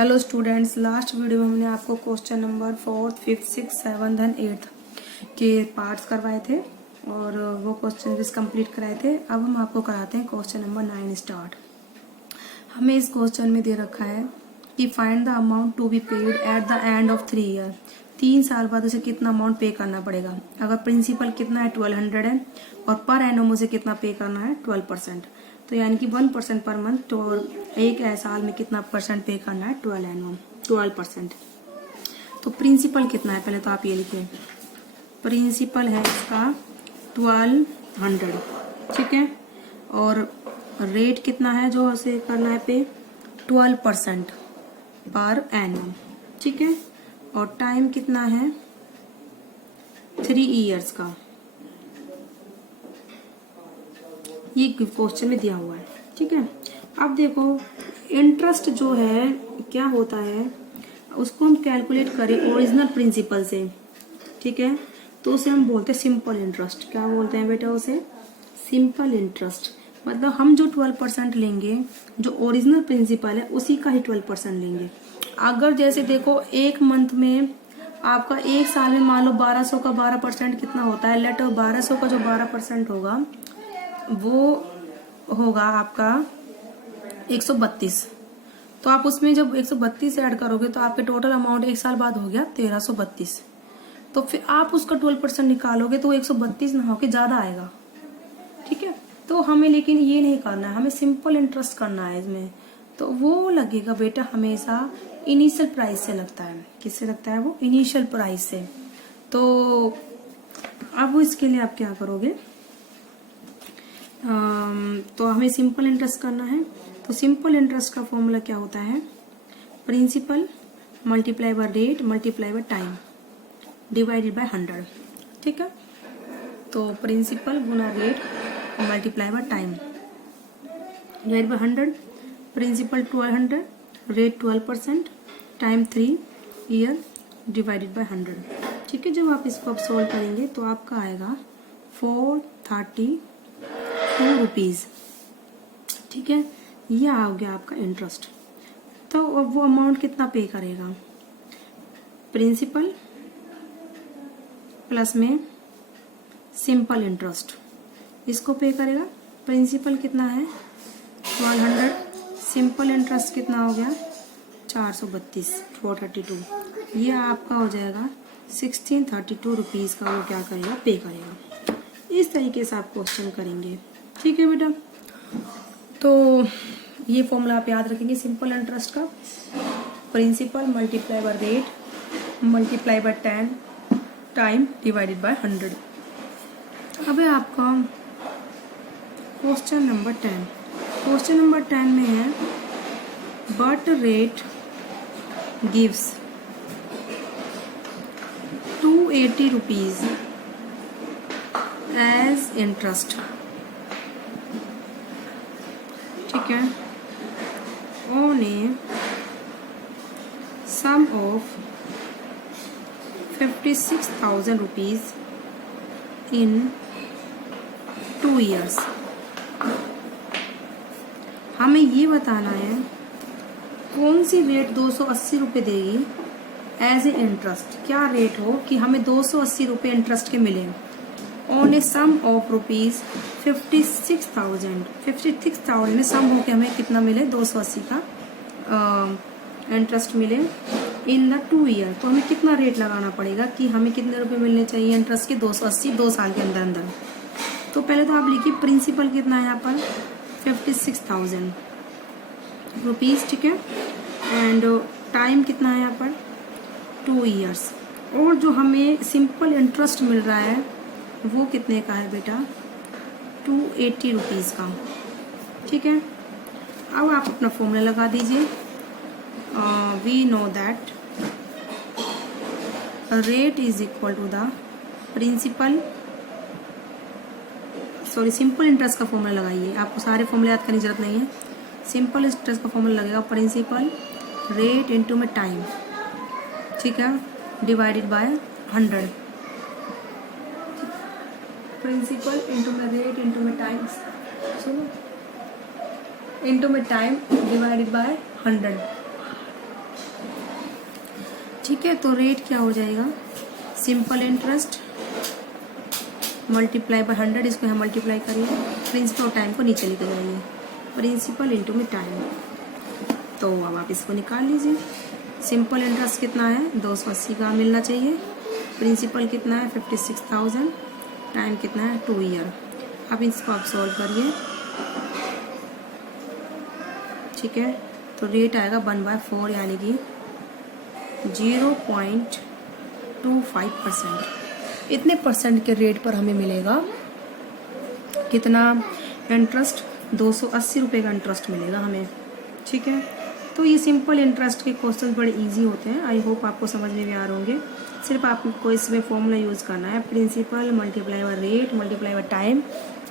Hello students, last video में हमने आपको क्वेश्चन नंबर 4, 5, 6, 7 एंड 8 के पार्ट्स करवाए थे और वो क्वेश्चन भी कंप्लीट कराए थे। अब हम आपको कराते हैं क्वेश्चन नंबर 9 स्टार्ट। हमें इस क्वेश्चन में दे रखा है कि find the amount to be paid at the end of 3 year. 3 साल बाद उसे कितना अमाउंट पे करना पड़ेगा। अगर प्रिंसिपल कितना है 1200 है और पर एनम उसे कितना पे करना है 12%, तो यानी कि 1% पर मंथ। तो एक साल में कितना परसेंट पे करना है 12%। तो प्रिंसिपल कितना है पहले तो आप ये लिखिए। प्रिंसिपल है इसका 1200, ठीक है। और रेट कितना है जो उसे करना है पे 12% पर एनम, ठीक है। और टाइम कितना है 3 इयर्स का। ये क्वेश्चन में दिया हुआ है, ठीक है। अब देखो इंटरेस्ट जो है क्या होता है, उसको हम कैलकुलेट करें ओरिजिनल प्रिंसिपल से, ठीक है। तो उसे हम बोलते हैं सिंपल इंटरेस्ट। क्या बोलते हैं बेटा उसे? Simple interest. मतलब हम जो 12% लेंगे, जो ओरिजिनल प्रिंसिपल है उसी का ही 12% लेंगे। अगर जैसे देखो एक मंथ में आपका एक साल में मान लो 1200 का 12% कितना होता है, लेट 1200 का जो 12% होगा वो होगा आपका 132। तो आप उसमें जब 132 ऐड करोगे तो आपके टोटल अमाउंट एक साल बाद हो गया 1332। तो फिर आप उसका 12% निकालोगे तो 132 ना होके ज्यादा आएगा, ठीक है। तो हमें लेकिन ये नहीं करना है, हमें सिंपल इंटरेस्ट करना है इसमें। तो वो लगेगा बेटा हमेशा इनिशियल प्राइस से लगता है। किससे लगता है वो? इनिशियल प्राइस से। तो अब इसके लिए आप क्या करोगे, तो हमें सिंपल इंटरेस्ट करना है। तो सिंपल इंटरेस्ट का फॉर्मूला क्या होता है? Principal multiply by rate multiply by time divided by 100, ठीक है। तो प्रिंसिपल गुना rate multiply by time divide by 100। Principal 1200, rate 12%, time 3 year divided by 100, ठीक है। जब आप इसको अब सोल्व करेंगे तो आपका आएगा 432 रुपीज, ठीक है। ये आ गया आपका इंटरेस्ट। तो अब वो अमाउंट कितना पे करेगा? प्रिंसिपल प्लस में सिंपल इंटरेस्ट, इसको पे करेगा। प्रिंसिपल कितना है 1200, सिंपल इंटरेस्ट कितना हो गया 432, 432। ये आपका हो जाएगा 1632 रुपीज का वो क्या करेगा, पे करेगा। इस तरीके से आप क्वेश्चन करेंगे, ठीक है बेटा। तो ये फॉर्मूला आप याद रखेंगे सिंपल इंटरेस्ट का। Principal multiply by rate multiply by time divided by 100। अब है आपका क्वेश्चन नंबर 10। क्वेश्चन नंबर 10 में है but rate gives 280 rupees as interest, ठीक है, on a sum of 56,000 rupees in 2 years. हमें ये बताना है कौन सी रेट 280 रुपये देगी एज ए इंटरेस्ट। क्या रेट हो कि हमें 280 रुपये इंटरेस्ट के मिले on a sum of rupees 56,000 में सम होके हमें कितना मिले 280 का इंटरेस्ट मिले इन द 2 ईयर। तो हमें कितना रेट लगाना पड़ेगा कि हमें कितने रुपए मिलने चाहिए इंटरेस्ट के 280 2 साल के अंदर अंदर। तो पहले तो आप लिखिए प्रिंसिपल कितना है यहाँ पर 56,000 रुपीज, ठीक है। एंड टाइम कितना है यहाँ पर 2 ईयर्स। और जो हमें सिंपल इंटरेस्ट मिल रहा है वो कितने का है बेटा 280 रुपीज का, ठीक है। अब आप अपना फॉर्मूला लगा दीजिए। We know that rate is equal to the principal, sorry simple interest का फॉर्मूला लगाइए। आपको सारे फॉर्मूले याद करने की जरूरत नहीं है। सिंपल इंटरेस्ट का फॉर्मूला लगेगा प्रिंसिपल रेट इनटू में टाइम, ठीक है, डिवाइडेड बाय 100। प्रिंसिपल इंटू में रेट इंटू में टाइम, सुनो, इंटू में टाइम डिवाइडेड बाय 100, ठीक है, तो रेट क्या हो जाएगा, सिंपल इंटरेस्ट मल्टीप्लाई बाय 100, इसको यहाँ मल्टीप्लाई करिए, प्रिंसिपल और टाइम को नीचे लेके जाइए, प्रिंसिपल इंटू में टाइम। तो अब आप इसको निकाल लीजिए। सिंपल इंटरेस्ट कितना है, 280 का मिलना चाहिए, प्रिंसिपल कितना है 56,000, टाइम कितना है 2 ईयर। अब इसको आप सॉल्व करिए, ठीक है, तो रेट आएगा 1/4 यानी कि 0.25%। इतने परसेंट के रेट पर हमें मिलेगा कितना इंटरेस्ट, 280 रुपये का इंटरेस्ट मिलेगा हमें। ठीक है, तो ये सिंपल इंटरेस्ट के क्वेश्चन बड़े इजी होते हैं। आई होप आपको समझ में भी आ रहे होंगे। सिर्फ आपको इसमें फॉर्मूला यूज़ करना है, principal multiply by rate multiply by time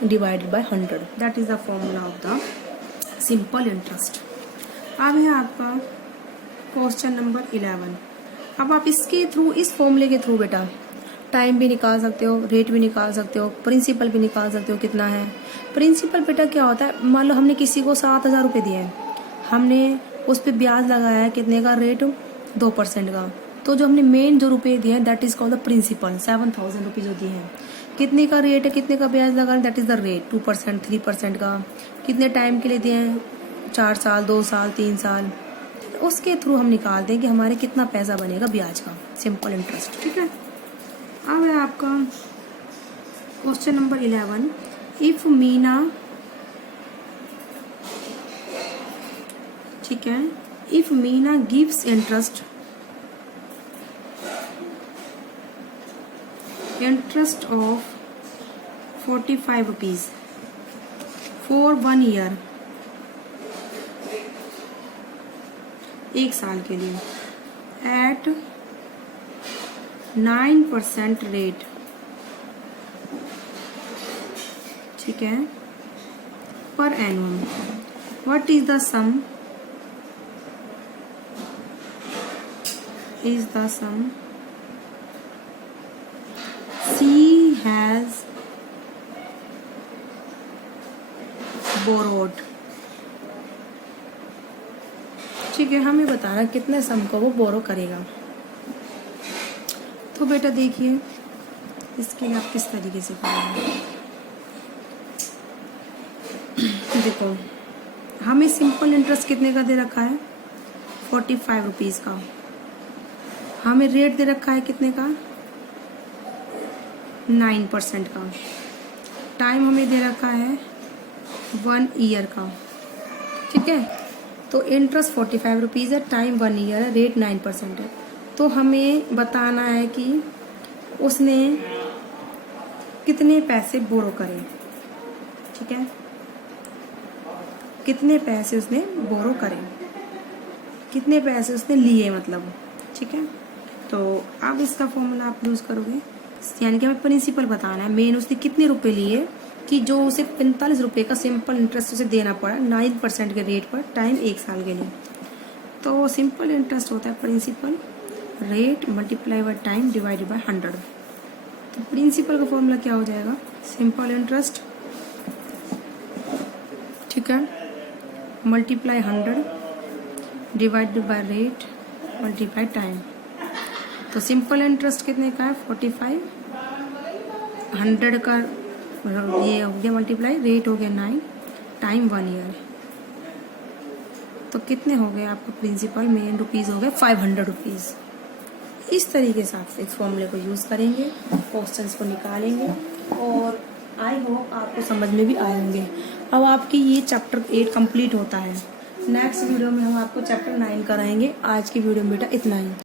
divided by 100, that is the formula of the simple interest. अब है आपका क्वेश्चन नंबर 11। अब आप इसके थ्रू, इस फॉर्मूले के थ्रू बेटा टाइम भी निकाल सकते हो, रेट भी निकाल सकते हो, प्रिंसिपल भी निकाल सकते हो कितना है। प्रिंसिपल बेटा क्या होता है, मान लो हमने किसी को 7,000 रुपये दिए हैं, हमने उस पर ब्याज लगाया है कितने का, रेट 2% का, तो जो हमने मेन जो रुपये दिए हैं that is called the principal, 7,000 रुपये जो दिए हैं, कितने का रेट है, कितने का ब्याज लगा है, दैट इज द रेट 2%, 3% का, कितने टाइम के लिए दिए हैं, 4 साल, 2 साल, 3 साल, उसके थ्रू हम निकाल दें कि हमारे कितना पैसा बनेगा ब्याज का, सिंपल इंटरेस्ट। ठीक है, अब है आपका क्वेश्चन नंबर 11। इफ मीना, ठीक है, if Meena gives interest of 45 rupees for 1 year, 1 साल के लिए, एट 9% रेट, ठीक है, per annum, what is the sum, she has borrowed। ठीक है, हमें बता रहा है कितने सम को वो बोरो करेगा। तो बेटा देखिए इसके लिए आप किस तरीके से करेंगे। देखो हमें सिंपल इंटरेस्ट कितने का दे रखा है, 45 रुपीज़ का, हमें रेट दे रखा है कितने का, 9% का, टाइम हमें दे रखा है 1 ईयर का। ठीक है, तो इंटरेस्ट 45 रुपीज़ है, टाइम 1 ईयर है, रेट 9% है। तो हमें बताना है कि उसने कितने पैसे बोरो करे। ठीक है, कितने पैसे उसने बोरो करे, कितने पैसे उसने लिए मतलब। ठीक है, तो अब इसका फॉर्मूला आप यूज़ करोगे, यानी कि हमें प्रिंसिपल बताना है, मेन उसने कितने रुपए लिए कि जो उसे 45 रुपये का सिंपल इंटरेस्ट उसे देना पड़ा 9% के रेट पर, टाइम 1 साल के लिए। तो सिंपल इंटरेस्ट होता है principal rate multiply by time divided by 100। तो प्रिंसिपल का फॉर्मूला क्या हो जाएगा, सिंपल इंटरेस्ट, ठीक है, multiply 100 divided by rate multiply time. तो सिंपल इंटरेस्ट कितने का है 45, 100 का ये हो गया मल्टीप्लाई, रेट हो गया 9, टाइम 1 ईयर। तो कितने हो गए आपको प्रिंसिपल मेन रुपीज़ हो गए 500 रुपीज़। इस तरीके से आप इस फॉर्मूले को यूज़ करेंगे, क्वेश्चंस को निकालेंगे और आई होप आपको समझ में भी आए होंगे। अब आपकी ये चैप्टर 8 कंप्लीट होता है। नेक्स्ट वीडियो में हम आपको चैप्टर 9 कराएंगे। आज की वीडियो में बेटा इतना ही।